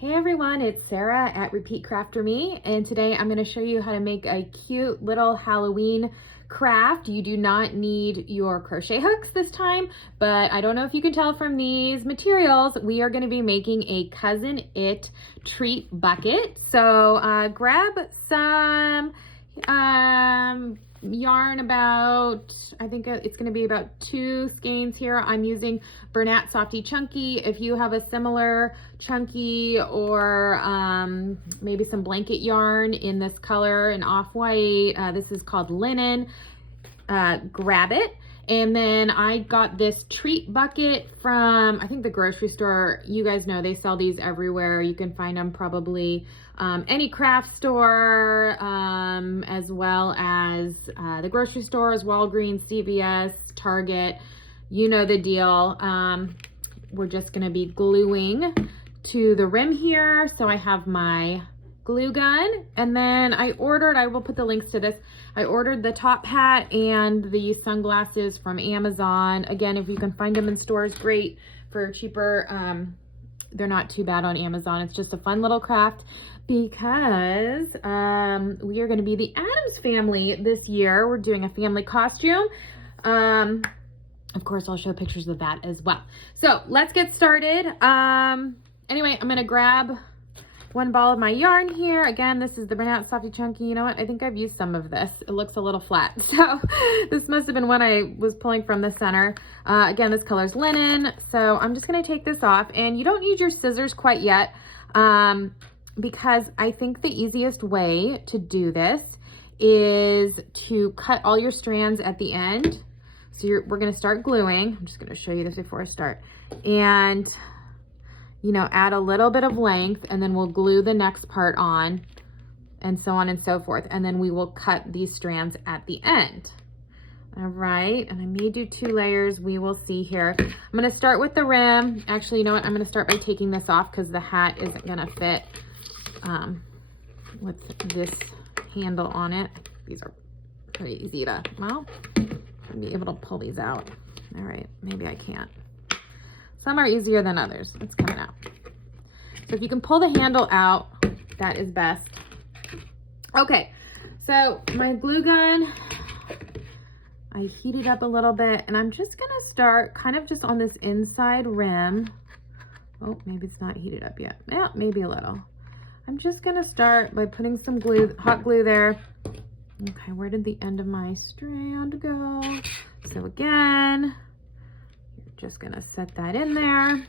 Hey everyone, it's Sarah at Repeat Crafter Me, and today I'm going to show you how to make a cute little Halloween craft. You do not need your crochet hooks this time, but I don't know if you can tell from these materials, we are going to be making a Cousin It treat bucket. So grab some yarn about, I think it's going to be about 2 skeins here. I'm using Bernat Softee Chunky. If you have a similar chunky or maybe some blanket yarn in this color, an off-white, this is called linen, grab it. And then I got this treat bucket from, I think, the grocery store. You guys know they sell these everywhere. You can find them probably any craft store, as well as the grocery stores, Walgreens, CVS, Target. You know the deal. We're just gonna be gluing to the rim here. So I have my glue gun, and then I will put the links to this. I ordered the top hat and the sunglasses from Amazon. Again, if you can find them in stores, great. For cheaper, they're not too bad on Amazon. It's just a fun little craft because we are going to be the Addams Family this year. We're doing a family costume. Of course, I'll show pictures of that as well. So let's get started. Anyway, I'm going to grab one ball of my yarn here. Again, this is the Bernat Softee Chunky. You know what? I think I've used some of this. It looks a little flat. So this must have been one I was pulling from the center. Again, this color's linen. So I'm just going to take this off, and you don't need your scissors quite yet, because I think the easiest way to do this is to cut all your strands at the end. So we're going to start gluing. I'm just going to show you this before I start. And you know, add a little bit of length, and then we'll glue the next part on, and so on and so forth. And then we will cut these strands at the end. All right, and I may do 2 layers. We will see here. I'm gonna start with the rim. Actually, you know what? I'm gonna start by taking this off because the hat isn't gonna fit with this handle on it. These are pretty easy to, well, be able to pull these out. All right, maybe I can't. Some are easier than others. It's coming out. So if you can pull the handle out, that is best. Okay, so my glue gun, I heated up a little bit, and I'm just gonna start kind of just on this inside rim. Oh, maybe it's not heated up yet. Yeah, maybe a little. I'm just gonna start by putting some glue, hot glue there. Okay, where did the end of my strand go? So again, just gonna set that in there,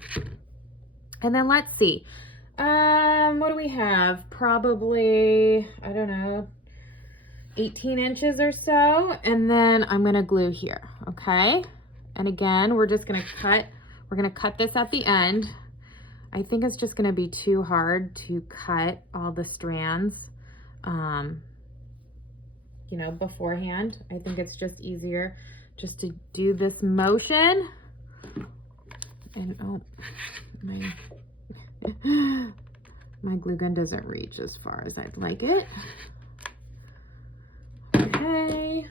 and then let's see, what do we have? Probably, I don't know, 18 inches or so, and then I'm gonna glue here. Okay, and again, we're just gonna cut, we're gonna cut this at the end. I think it's just gonna be too hard to cut all the strands you know, beforehand. I think it's just easier just to do this motion. And oh, my glue gun doesn't reach as far as I'd like it. Okay.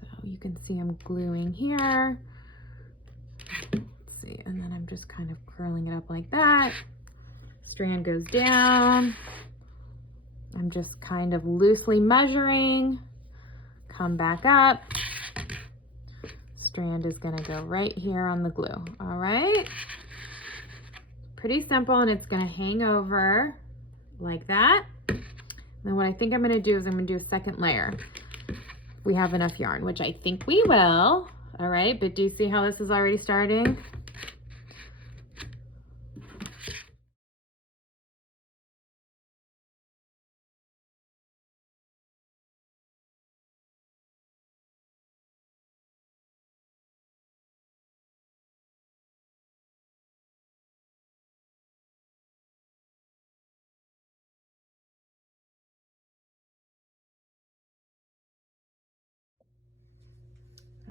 So you can see I'm gluing here. Let's see, and then I'm just kind of curling it up like that. Strand goes down. I'm just kind of loosely measuring. Come back up. Strand is going to go right here on the glue. All right, pretty simple, and it's going to hang over like that. Then what I think I'm going to do is I'm going to do a second layer. We have enough yarn, which I think we will. All right, but do you see how this is already starting?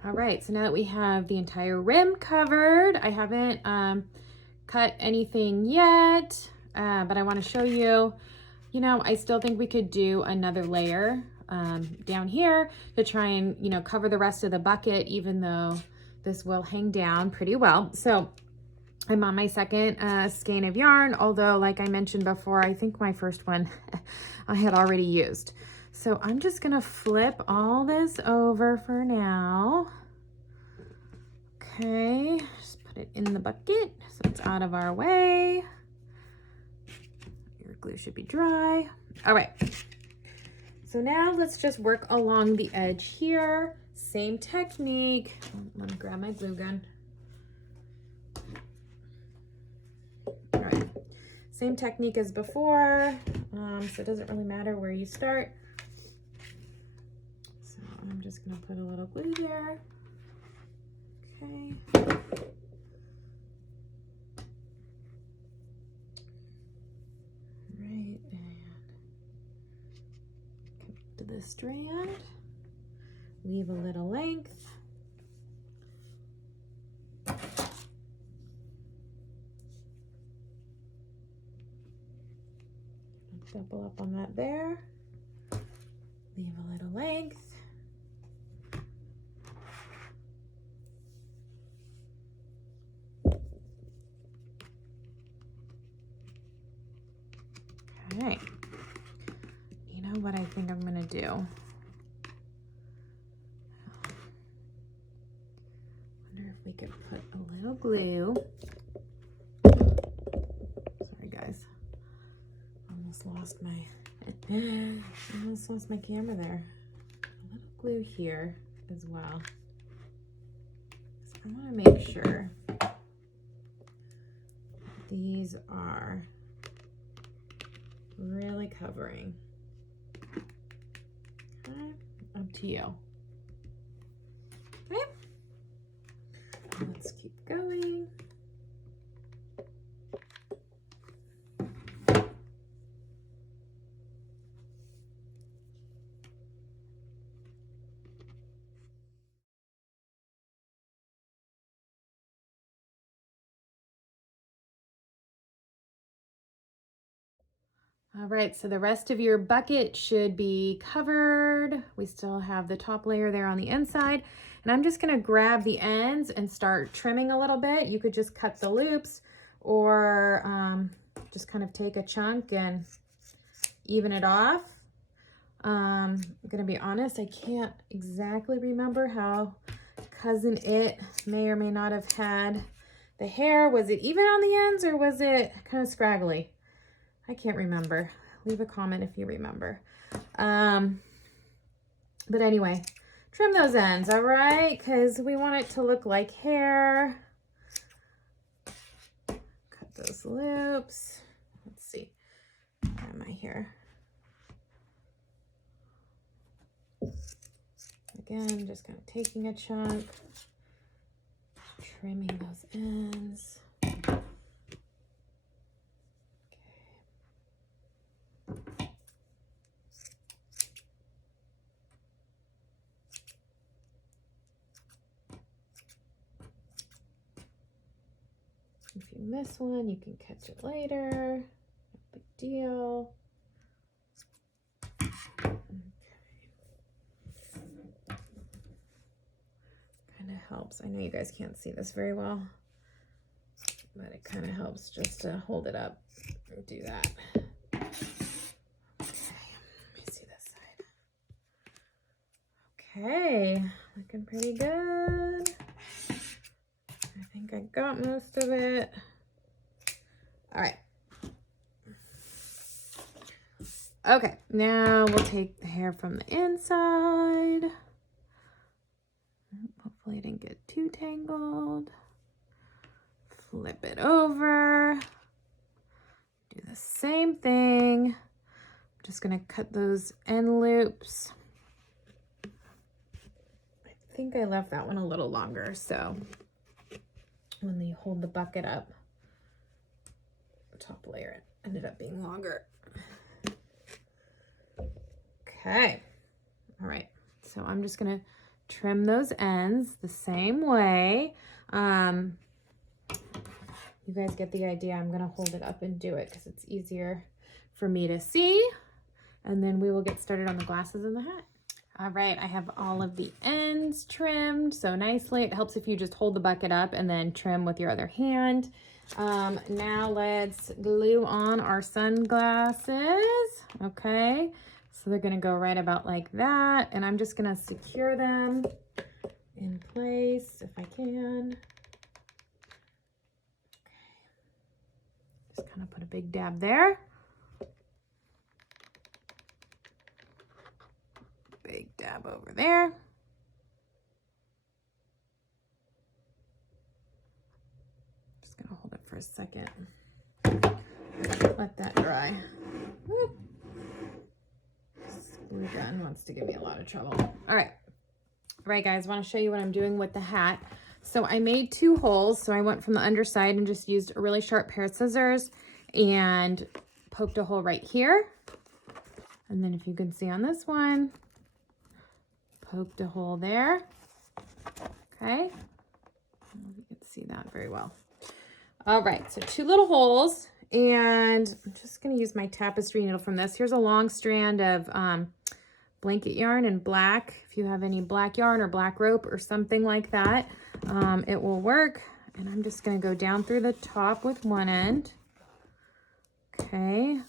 All right, so now that we have the entire rim covered, I haven't cut anything yet, but I want to show you, you know, I still think we could do another layer down here to try and, you know, cover the rest of the bucket, even though this will hang down pretty well. So I'm on my second skein of yarn, although like I mentioned before, I think my first one I had already used. So I'm just gonna flip all this over for now. Okay, just put it in the bucket so it's out of our way. Your glue should be dry. All right, so now let's just work along the edge here. Same technique. Let me grab my glue gun. All right, same technique as before, so it doesn't really matter where you start. So I'm just gonna put a little glue there. Okay. Right, and connect to this strand. Leave a little length. Double up on that there. Leave a little length. Okay. You know what I think I'm gonna do? Wonder if we could put a little glue. Sorry guys. Almost lost my camera there. A little glue here as well. So I want to make sure these are really covering. Okay, up to you. Okay, let's keep going. All right, so the rest of your bucket should be covered. We still have the top layer there on the inside. And I'm just gonna grab the ends and start trimming a little bit. You could just cut the loops or just kind of take a chunk and even it off. I'm gonna be honest, I can't exactly remember how Cousin It may or may not have had the hair. Was it even on the ends or was it kind of scraggly? I can't remember. Leave a comment if you remember. But anyway, trim those ends, all right? Because we want it to look like hair. Cut those loops. Let's see. Where am I here? Again, just kind of taking a chunk, trimming those ends. If you miss one, you can catch it later. No big deal. Okay. Kind of helps. I know you guys can't see this very well, but it kind of helps just to hold it up and do that. Okay, let me see this side. Okay, looking pretty good. I think I got most of it. All right. Okay, now we'll take the hair from the inside. Hopefully it didn't get too tangled. Flip it over. Do the same thing. I'm just gonna cut those end loops. I think I left that one a little longer, so when you hold the bucket up, the top layer ended up being longer. Okay, all right, so I'm just gonna trim those ends the same way. You guys get the idea. I'm gonna hold it up and do it because it's easier for me to see, and then we will get started on the glasses and the hat. All right, I have all of the ends trimmed so nicely. It helps if you just hold the bucket up and then trim with your other hand. Now let's glue on our sunglasses. Okay, so they're gonna go right about like that, and I'm just gonna secure them in place if I can. Okay. Just kind of put a big dab there. Big dab over there. Just gonna hold it for a second. Let that dry. Woo. This glue gun wants to give me a lot of trouble. All right. All right, guys, I want to show you what I'm doing with the hat. So I made 2 holes. So I went from the underside and just used a really sharp pair of scissors and poked a hole right here. And then if you can see on this one, poked a hole there. Okay. I don't know if you can see that very well. All right, so 2 little holes, and I'm just going to use my tapestry needle from this. Here's a long strand of blanket yarn in black. If you have any black yarn or black rope or something like that, it will work. And I'm just going to go down through the top with one end. Okay.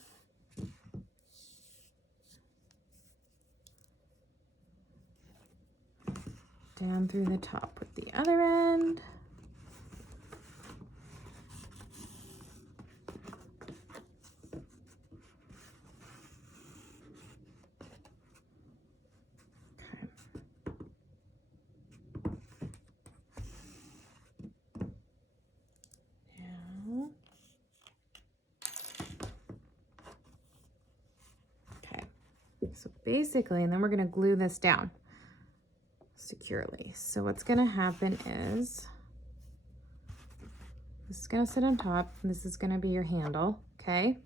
Down through the top with the other end. Okay. Now. Okay. So basically, and then we're going to glue this down securely. So what's going to happen is this is going to sit on top. This is going to be your handle. Okay.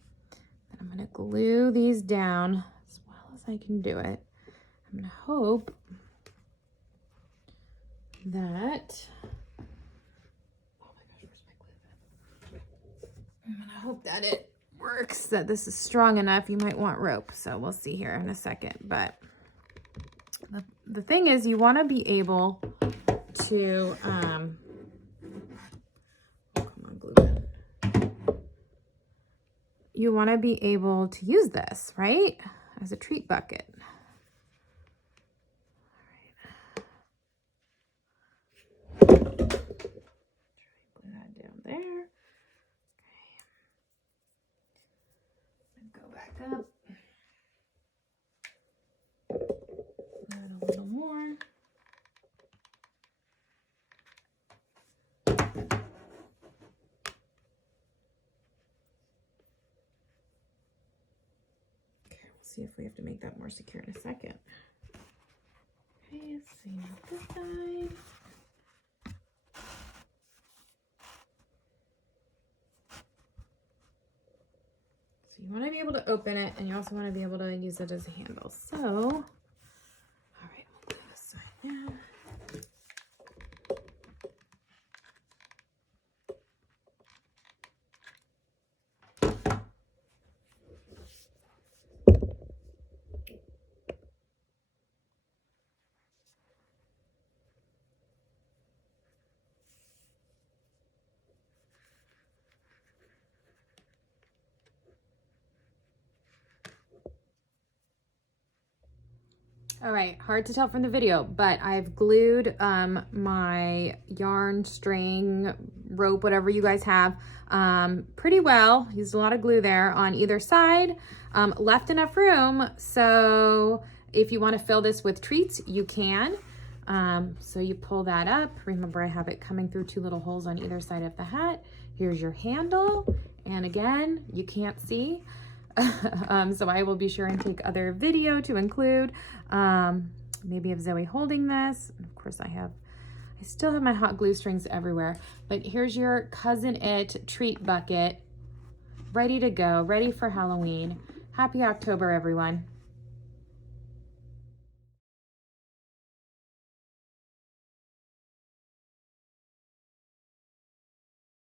And I'm going to glue these down as well as I can do it. I'm going to hope that, oh my gosh, where's my glue gun? I'm going to hope that it works, that this is strong enough. You might want rope. So we'll see here in a second, but the thing is, you want to be able to, oh, come on, glue gun. You want to be able to use this, right, as a treat bucket. All right. Glue that down there. Okay. Go back up. Add a little more. Okay, we'll see if we have to make that more secure in a second. Okay, same with this side. So you want to be able to open it, and you also want to be able to use it as a handle. So now. All right, hard to tell from the video, but I've glued my yarn, string, rope, whatever you guys have, pretty well. Used a lot of glue there on either side. Left enough room, so if you want to fill this with treats, you can. So you pull that up. Remember, I have it coming through 2 little holes on either side of the hat. Here's your handle, and again, you can't see. So I will be sure and take other video to include, maybe of Zoe holding this. And of course I still have my hot glue strings everywhere, but here's your Cousin It treat bucket, ready to go, ready for Halloween. Happy October, everyone.